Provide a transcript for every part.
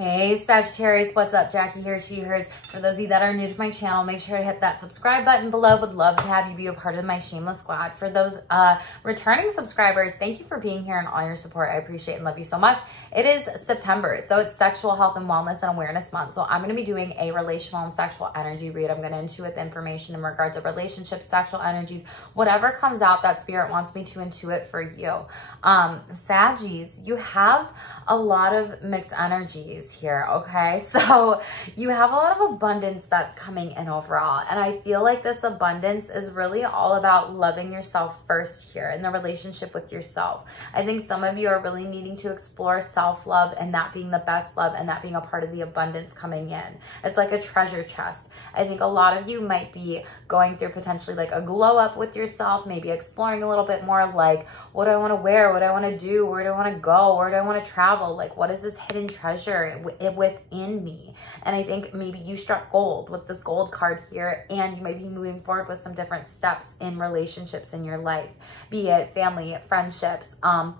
Hey Sagittarius, what's up? Jackie here, she, hers. For those of you that are new to my channel, make sure to hit that subscribe button below. Would love to have you be a part of my Shameless squad. For those returning subscribers, thank you for being here and all your support. I appreciate and love you so much. It is September, so it's Sexual Health and Wellness and Awareness Month. So I'm going to be doing a relational and sexual energy read. I'm going to intuit the information in regards to relationships, sexual energies, whatever comes out that spirit wants me to intuit for you. Saggies, you have a lot of mixed energies here, okay? So you have a lot of abundance that's coming in overall, and I feel like this abundance is really all about loving yourself first here in the relationship with yourself. I think some of you are really needing to explore self-love and that being the best love and that being a part of the abundance coming in. It's like a treasure chest. I think a lot of you might be going through potentially like a glow up with yourself, maybe exploring a little bit more like, what do I want to wear? What do I want to do? Where do I want to go? Where do I want to travel? Like, what is this hidden treasure within me? And I think maybe you struck gold with this gold card here, and you might be moving forward with some different steps in relationships in your life, be it family, friendships,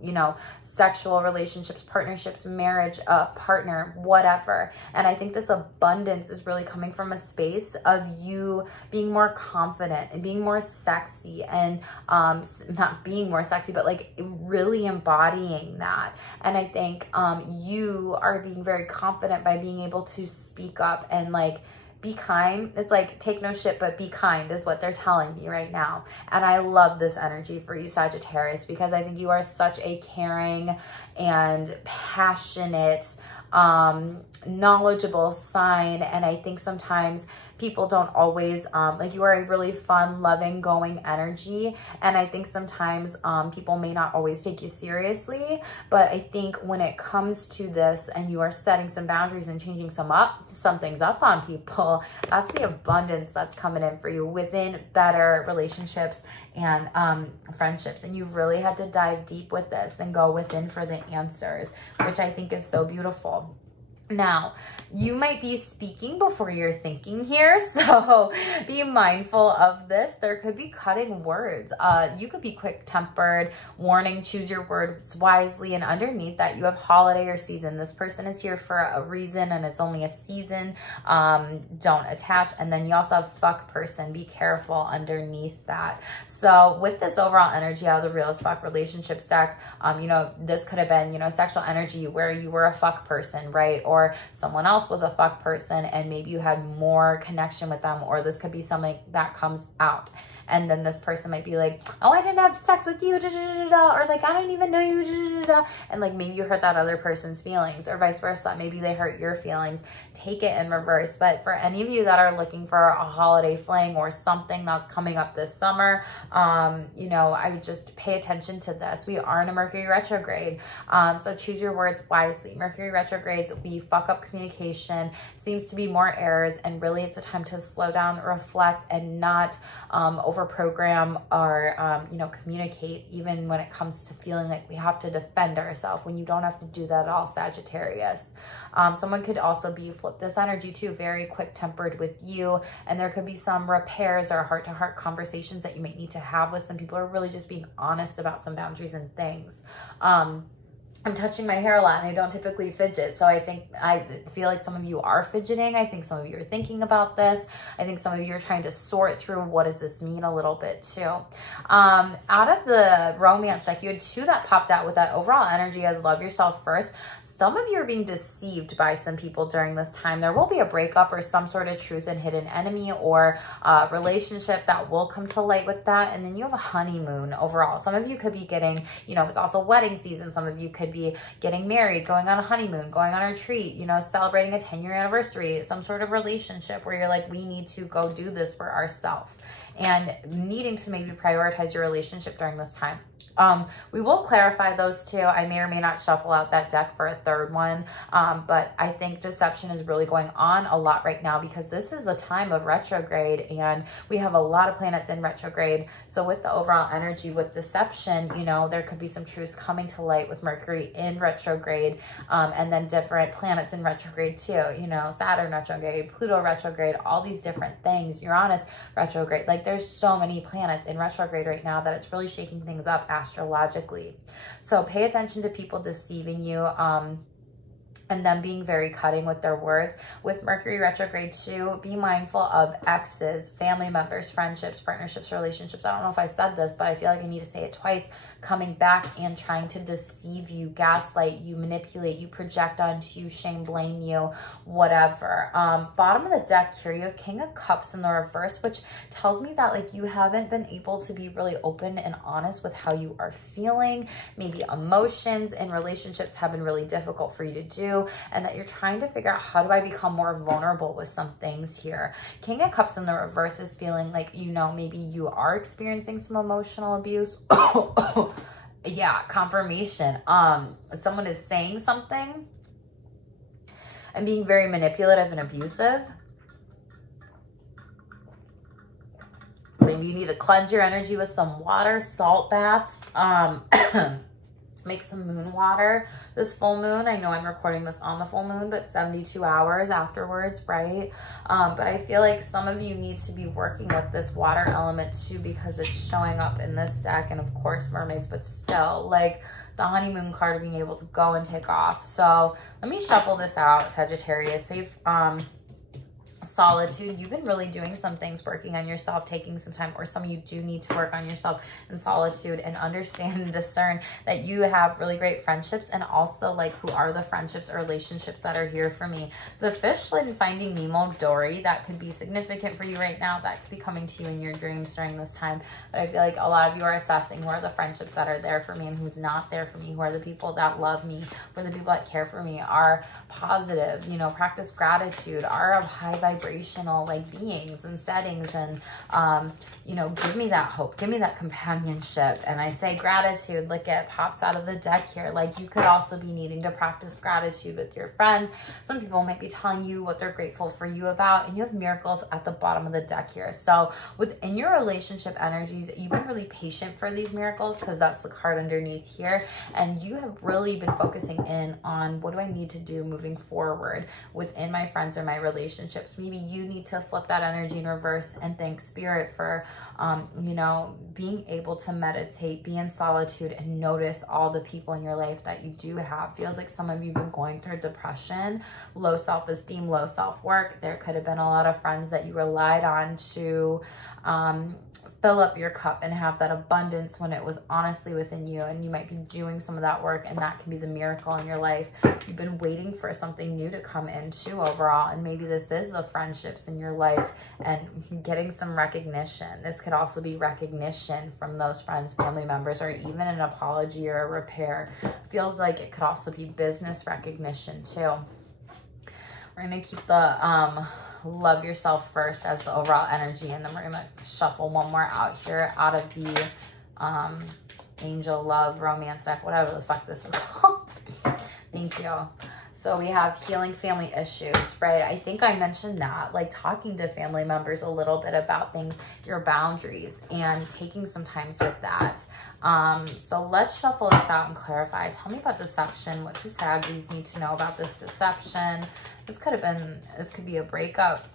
you know, sexual relationships, partnerships, marriage, partner, whatever. And I think this abundance is really coming from a space of you being more confident and being more sexy, and not being more sexy, but like really embodying that. And I think you are being very confident by being able to speak up and like be kind. It's like, take no shit, but be kind is what they're telling me right now. And I love this energy for you, Sagittarius, because I think you are such a caring and passionate, knowledgeable sign. And I think sometimes people don't always, like, you are a really fun, loving, going energy. And I think sometimes people may not always take you seriously, but I think when it comes to this and you are setting some boundaries and changing some things up on people, that's the abundance that's coming in for you within better relationships and friendships. And you've really had to dive deep with this and go within for the answers, which I think is so beautiful. Now, you might be speaking before you're thinking here, so be mindful of this. There could be cutting words. You could be quick-tempered. Warning, choose your words wisely. And underneath that, you have holiday or season. This person is here for a reason, and it's only a season. Don't attach. And then you also have fuck person. Be careful underneath that. So with this overall energy out of the Real as Fuck relationships deck, you know, this could have been, you know, sexual energy where you were a fuck person, right? Or someone else was a fuck person and maybe you had more connection with them, or this could be something that comes out. And then this person might be like, oh, I didn't have sex with you, da, da, da, da, or like, I don't even know you, da, da, da. And like, maybe you hurt that other person's feelings, or vice versa. Maybe they hurt your feelings. Take it in reverse. But for any of you that are looking for a holiday fling or something that's coming up this summer, you know, I would just pay attention to this. We are in a Mercury retrograde. So choose your words wisely. Mercury retrogrades, we fuck up communication, seems to be more errors, and really it's a time to slow down, reflect, and not overprogram or, you know, communicate, even when it comes to feeling like we have to defend ourselves, when you don't have to do that at all, Sagittarius. Someone could also be, flip this energy too, very quick-tempered with you, and there could be some repairs or heart-to-heart conversations that you might need to have with some people, or really just being honest about some boundaries and things. I'm touching my hair a lot and I don't typically fidget. So I feel like some of you are fidgeting. I think some of you are thinking about this. I think some of you are trying to sort through what does this mean a little bit too. Out of the romance deck, you had two that popped out with that overall energy as love yourself first. Some of you are being deceived by some people during this time. There will be a breakup or some sort of truth and hidden enemy or relationship that will come to light with that. And then you have a honeymoon overall. Some of you could be getting, you know, it's also wedding season. Some of you could be getting married, going on a honeymoon, going on a retreat, you know, celebrating a 10-year anniversary, some sort of relationship where you're like, we need to go do this for ourselves, and needing to maybe prioritize your relationship during this time. We will clarify those two. I may or may not shuffle out that deck for a third one, but I think deception is really going on a lot right now because this is a time of retrograde and we have a lot of planets in retrograde. So with the overall energy with deception, you know, there could be some truths coming to light with Mercury in retrograde, and then different planets in retrograde too, you know, Saturn retrograde, Pluto retrograde, all these different things, Uranus retrograde. Like, there's so many planets in retrograde right now that it's really shaking things up astrologically. So pay attention to people deceiving you. and them being very cutting with their words. With Mercury retrograde too, be mindful of exes, family members, friendships, partnerships, relationships. I don't know if I said this, but I feel like I need to say it twice. Coming back and trying to deceive you, gaslight you, manipulate you, project onto you, shame, blame you, whatever. Bottom of the deck here, you have King of Cups in the reverse, which tells me that like you haven't been able to be really open and honest with how you are feeling. Maybe emotions in relationships have been really difficult for you to do, and that you're trying to figure out, how do I become more vulnerable with some things here? King of Cups in the reverse is feeling like, you know, maybe you are experiencing some emotional abuse. Yeah, confirmation. Someone is saying something and being very manipulative and abusive. Maybe you need to cleanse your energy with some water, salt baths. Make some moon water this full moon. I know I'm recording this on the full moon, but 72 hours afterwards, right? But I feel like some of you need to be working with this water element too, because it's showing up in this deck, and of course mermaids, but still like the honeymoon card being able to go and take off. So let me shuffle this out, Sagittarius. So you've, solitude, you've been really doing some things, working on yourself, taking some time, or some of you do need to work on yourself in solitude and understand and discern that you have really great friendships, and also like, who are the friendships or relationships that are here for me. The fish in Finding Nemo, Dory, that could be significant for you right now. That could be coming to you in your dreams during this time. But I feel like a lot of you are assessing who are the friendships that are there for me and who's not there for me, who are the people that love me, who are the people that care for me, are positive, you know, practice gratitude, are of high vibrational like beings and settings, and you know, give me that hope, give me that companionship. And I say gratitude, look, it pops out of the deck here. Like, you could also be needing to practice gratitude with your friends. Some people might be telling you what they're grateful for you about, and you have miracles at the bottom of the deck here. So within your relationship energies, you've been really patient for these miracles, because that's the card underneath here, and you have really been focusing in on, what do I need to do moving forward within my friends or my relationships. Maybe you need to flip that energy in reverse and thank spirit for you know, being able to meditate, be in solitude, and notice all the people in your life that you do have. Feels like some of you have been going through depression, low self-esteem, low self-worth. There could have been a lot of friends that you relied on to fill up your cup and have that abundance when it was honestly within you, and you might be doing some of that work, and that can be the miracle in your life. You've been waiting for something new to come into overall, and maybe this is the friendships in your life and getting some recognition. This could also be recognition from those friends, family members, or even an apology or a repair. Feels like it could also be business recognition too. We're gonna keep the love yourself first as the overall energy, and then we're gonna shuffle one more out here out of the angel, love, romance deck, whatever the fuck this is called. Thank you. So we have healing family issues, right? I think I mentioned that, like talking to family members a little bit about things, your boundaries, and taking some time with that. So let's shuffle this out and clarify. Tell me about deception. What do Saggies need to know about this deception? This could be a breakup,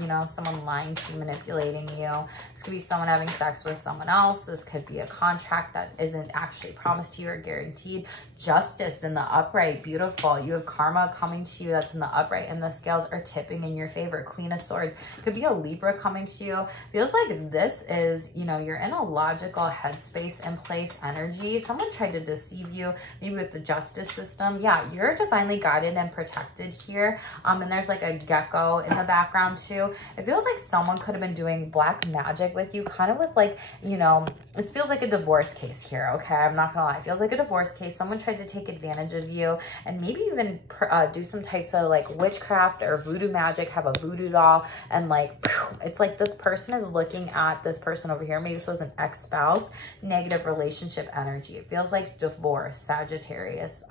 you know, someone lying to you, manipulating you. This could be someone having sex with someone else. This could be a contract that isn't actually promised to you or guaranteed. Justice in the upright, beautiful. You have karma coming to you that's in the upright, and the scales are tipping in your favor. Queen of Swords. Could be a Libra coming to you. Feels like this is, you know, you're in a logical headspace and place energy. Someone tried to deceive you, maybe with the justice system. Yeah, you're divinely guided and protected here. And there's like a gecko in the background too. It feels like someone could have been doing black magic with you, kind of with like, you know, this feels like a divorce case here, okay? I'm not gonna lie. It feels like a divorce case. Someone tried to take advantage of you, and maybe even do some types of like witchcraft or voodoo magic, have a voodoo doll, and like, it's like this person is looking at this person over here. Maybe this was an ex-spouse, negative relationship energy. It feels like divorce, Sagittarius.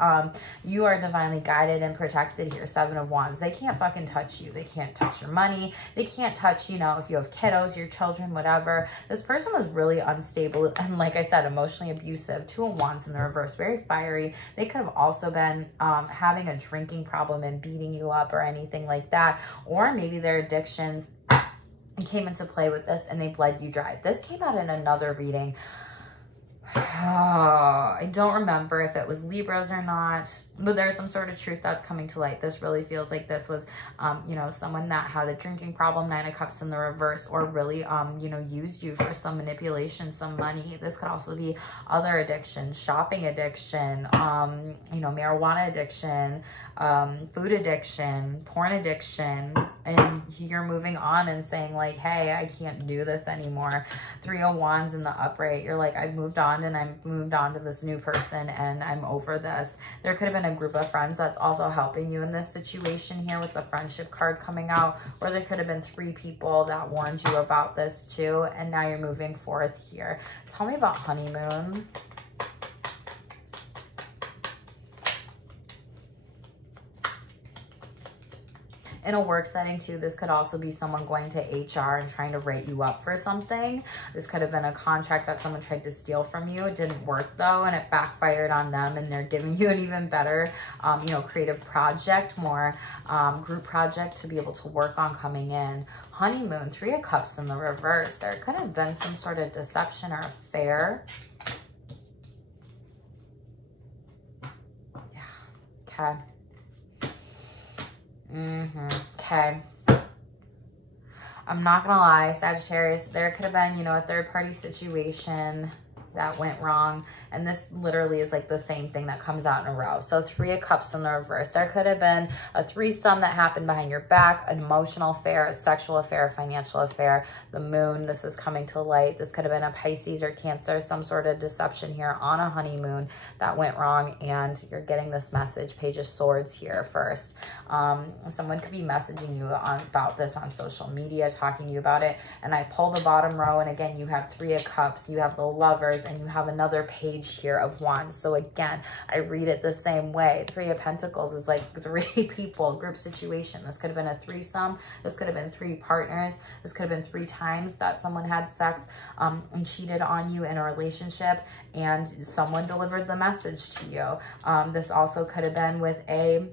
You are divinely guided and protected here. Seven of Wands. They can't fucking touch you. They can't touch your money. They can't touch, you know, if you have kiddos, your children, whatever. This person was really unstable and, like I said, emotionally abusive. Two of Wands in the reverse, very fiery. They could have also been having a drinking problem and beating you up or anything like that, or maybe their addictions came into play with this and they bled you dry. This came out in another reading. I don't remember if it was Libras or not, but there's some sort of truth that's coming to light. This really feels like this was, you know, someone that had a drinking problem, 9 of Cups in the reverse, or really, you know, used you for some manipulation, some money. This could also be other addictions, shopping addiction, you know, marijuana addiction, food addiction, porn addiction, and you're moving on and saying like, hey, I can't do this anymore. 3 of Wands in the upright. You're like, I've moved on and I've moved on to this new person and I'm over this. There could have been a group of friends that's also helping you in this situation here with the friendship card coming out, or there could have been 3 people that warned you about this too, and now you're moving forth here. Tell me about honeymoon. In a work setting too, this could also be someone going to HR and trying to write you up for something. This could have been a contract that someone tried to steal from you. It didn't work though, and it backfired on them, and they're giving you an even better, you know, creative project, more group project to be able to work on coming in. Honeymoon, 3 of Cups in the reverse. There could have been some sort of deception or affair. Yeah, okay. Okay. I'm not gonna lie, Sagittarius, there could have been, you know, a third-party situation that went wrong, and this literally is like the same thing that comes out in a row. So 3 of Cups in the reverse. There could have been a threesome that happened behind your back, an emotional affair, a sexual affair, a financial affair. The moon, this is coming to light. This could have been a Pisces or Cancer, some sort of deception here on a honeymoon that went wrong, and you're getting this message, Page of Swords here first. Someone could be messaging you about this on social media, talking to you about it, and I pull the bottom row, and again, you have 3 of Cups, you have the Lovers, and you have another page here of Wands. So again, I read it the same way. 3 of Pentacles is like 3 people, group situation. This could have been a threesome. This could have been 3 partners. This could have been 3 times that someone had sex and cheated on you in a relationship, and someone delivered the message to you. This also could have been with a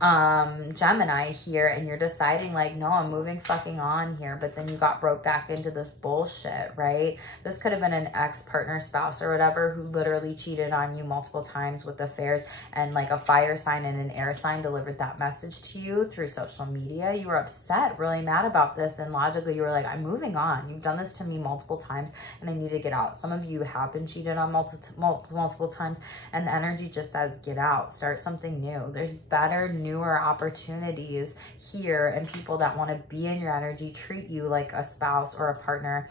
Gemini here, and you're deciding like, no, I'm moving fucking on here, but then you got broke back into this bullshit, right? This could have been an ex-partner, spouse, or whatever, who literally cheated on you multiple times with affairs, and like a fire sign and an air sign delivered that message to you through social media. You were upset, really mad about this, and logically you were like, I'm moving on. You've done this to me multiple times and I need to get out. Some of you have been cheated on multiple times, and the energy just says, get out, start something new. There's better, newer opportunities here, and people that want to be in your energy, treat you like a spouse or a partner,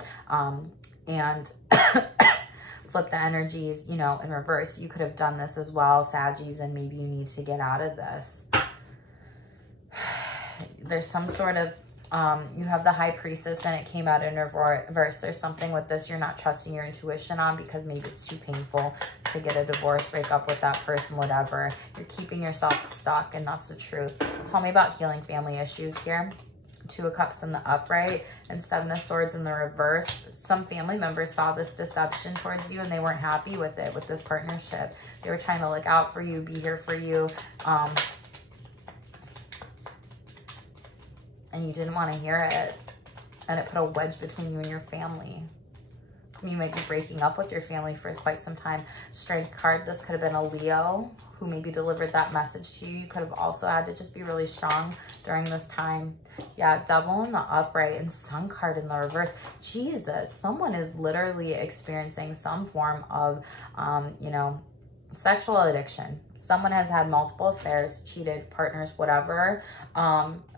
and flip the energies, you know, in reverse. You could have done this as well, Saggies, and maybe you need to get out of this. There's some sort of you have the High Priestess, and it came out in reverse. There's something with this you're not trusting your intuition on because maybe it's too painful to get a divorce, break up with that person, whatever. You're keeping yourself stuck, and that's the truth. Tell me about healing family issues here. 2 of Cups in the upright and 7 of Swords in the reverse. Some family members saw this deception towards you and they weren't happy with it, with this partnership. They were trying to look out for you, be here for you, and you didn't want to hear it, and it put a wedge between you and your family. Some of you might be breaking up with your family for quite some time. Strength card, this could have been a Leo who maybe delivered that message to you. You could have also had to just be really strong during this time. Yeah, Devil in the upright and Sun card in the reverse. Jesus, someone is literally experiencing some form of, you know, sexual addiction. Someone has had multiple affairs, cheated, partners, whatever,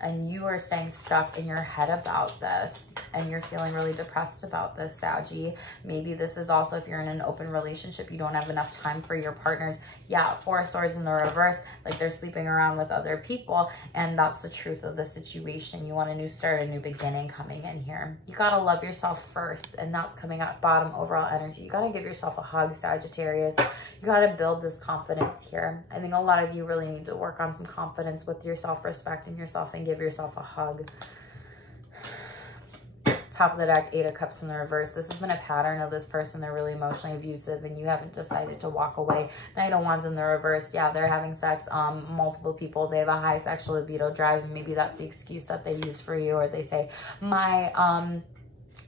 and you are staying stuck in your head about this, and you're feeling really depressed about this, Saggy. Maybe this is also, if you're in an open relationship, you don't have enough time for your partners. Yeah, 4 of Swords in the reverse, like they're sleeping around with other people, and that's the truth of the situation. You want a new start, a new beginning coming in here. You gotta love yourself first, and that's coming at bottom overall energy. You gotta give yourself a hug, Sagittarius. You gotta build this confidence here. I think a lot of you really need to work on some confidence with your self-respect and yourself, and give yourself a hug. Top of the deck, 8 of Cups in the reverse. This has been a pattern of this person. They're really emotionally abusive, and you haven't decided to walk away. Knight of Wands in the reverse. Yeah, they're having sex, multiple people. They have a high sexual libido drive, and maybe that's the excuse that they use for you, or they say, my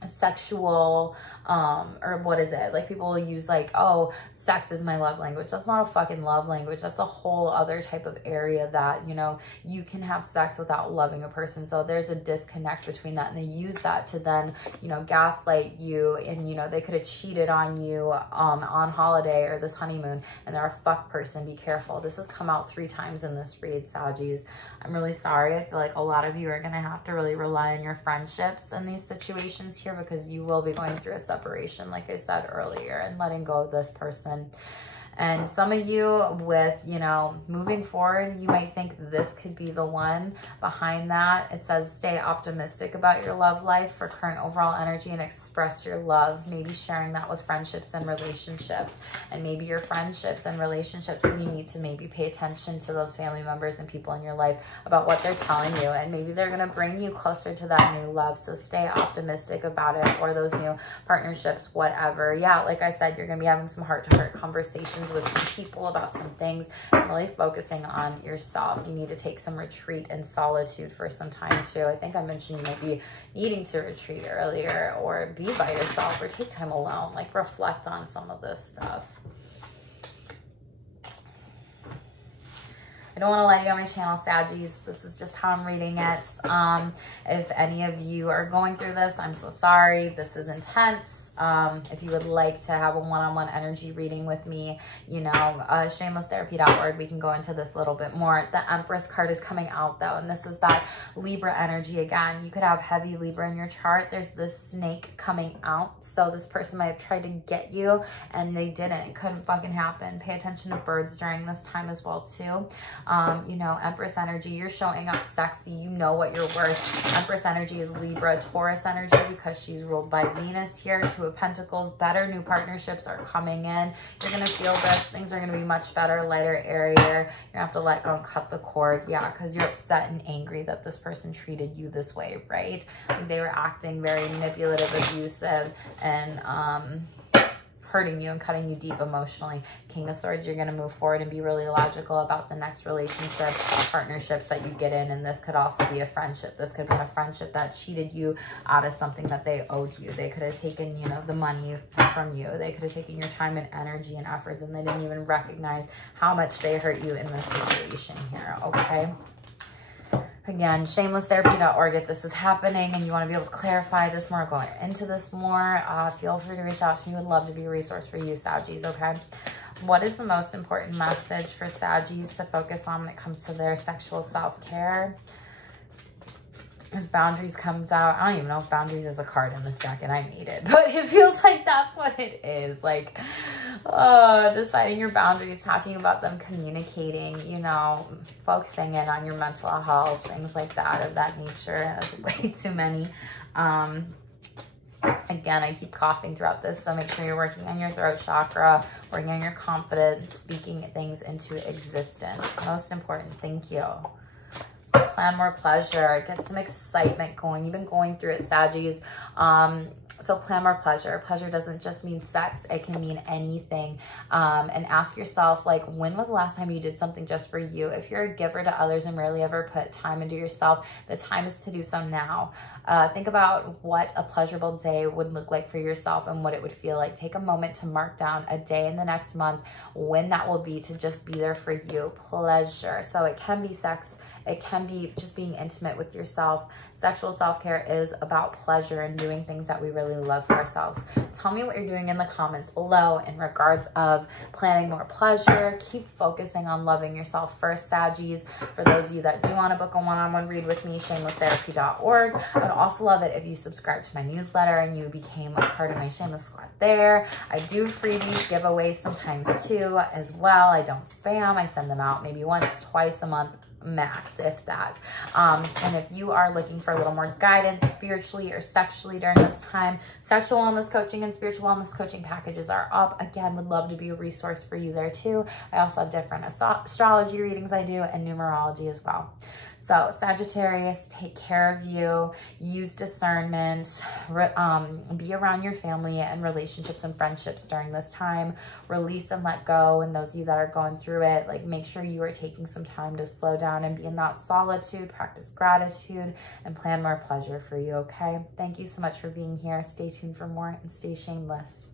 sexual, or what is it? Like people will use like, oh, sex is my love language. That's not a fucking love language. That's a whole other type of area that, you know, you can have sex without loving a person. So there's a disconnect between that. And they use that to then, you know, gaslight you. And, you know, they could have cheated on you on holiday or this honeymoon, and they're a fuck person. Be careful. This has come out 3 times in this read, Saggies. I'm really sorry. I feel like a lot of you are going to have to really rely on your friendships in these situations here, because you will be going through a separation, like I said earlier, and letting go of this person. And some of you with, you know, moving forward, you might think this could be the one. Behind that, it says stay optimistic about your love life for current overall energy and express your love. Maybe sharing that with friendships and relationships. And maybe your friendships and relationships, you need to maybe pay attention to those family members and people in your life about what they're telling you. And maybe they're going to bring you closer to that new love. So stay optimistic about it, or those new partnerships, whatever. Yeah, like I said, you're going to be having some heart-to-heart conversations with some people about some things, and really focusing on yourself. You need to take some retreat and solitude for some time too. I think I mentioned you might be needing to retreat earlier, or be by yourself, or take time alone, like reflect on some of this stuff. I don't want to let you on my channel, Saggies. This is just how I'm reading it. If any of you are going through this, I'm so sorry. This is intense. If you would like to have a one-on-one energy reading with me, you know, shamelesstherapy.org, we can go into this a little bit more. The Empress card is coming out though, and this is that Libra energy again. You could have heavy Libra in your chart. There's this snake coming out. So this person might have tried to get you and they didn't. It couldn't fucking happen. Pay attention to birds during this time as well too. You know, Empress energy, you're showing up sexy. You know what you're worth. Empress energy is Libra, Taurus energy, because she's ruled by Venus here. Two of Pentacles, better new partnerships are coming in. You're going to feel this. Things are going to be much better, lighter, airier. You're going to have to let go and cut the cord. Yeah, because you're upset and angry that this person treated you this way, right? Like they were acting very manipulative, abusive, and hurting you and cutting you deep emotionally. King of Swords, you're going to move forward and be really logical about the next relationship, partnerships that you get in. And this could also be a friendship. This could be a friendship that cheated you out of something that they owed you. They could have taken, you know, the money from you. They could have taken your time and energy and efforts, and they didn't even recognize how much they hurt you in this situation here, okay? Again, shamelesstherapy.org if this is happening and you want to be able to clarify this more, go into this more, feel free to reach out to me. Would love to be a resource for you, Saggies, okay? What is the most important message for Saggies to focus on when it comes to their sexual self-care? If boundaries comes out, I don't even know if boundaries is a card in this deck, and I made it, but it feels like that's what it is. Like, deciding your boundaries, talking about them, communicating, you know, focusing in on your mental health, things like that of that nature. That's way too many. Again, I keep coughing throughout this, so make sure you're working on your throat chakra, working on your confidence, speaking things into existence. Most important, thank you. Plan more pleasure, get some excitement going. You've been going through it, Saggies. So plan more pleasure. Pleasure doesn't just mean sex. It can mean anything. And ask yourself, like, when was the last time you did something just for you? If you're a giver to others and rarely ever put time into yourself, the time is to do so now. Think about what a pleasurable day would look like for yourself and what it would feel like. Take a moment to mark down a day in the next month when that will be, to just be there for you. Pleasure. So it can be sex. It can be just being intimate with yourself. Sexual self-care is about pleasure and doing things that we really love for ourselves. Tell me what you're doing in the comments below in regards of planning more pleasure. Keep focusing on loving yourself first, Saggies. For those of you that do want to book a one-on-one read with me, shamelesstherapy.org. I would also love it if you subscribe to my newsletter and you became a part of my Shameless Squad there. I do freebies, giveaways sometimes too as well. I don't spam. I send them out maybe once, twice a month max, if that. And if you are looking for a little more guidance spiritually or sexually during this time, sexual wellness coaching and spiritual wellness coaching packages are up. Again, would love to be a resource for you there too. I also have different astrology readings I do and numerology as well. So Sagittarius, take care of you, use discernment, be around your family and relationships and friendships during this time, release and let go. And those of you that are going through it, like make sure you are taking some time to slow down and be in that solitude, practice gratitude, and plan more pleasure for you, okay? Thank you so much for being here. Stay tuned for more and stay shameless.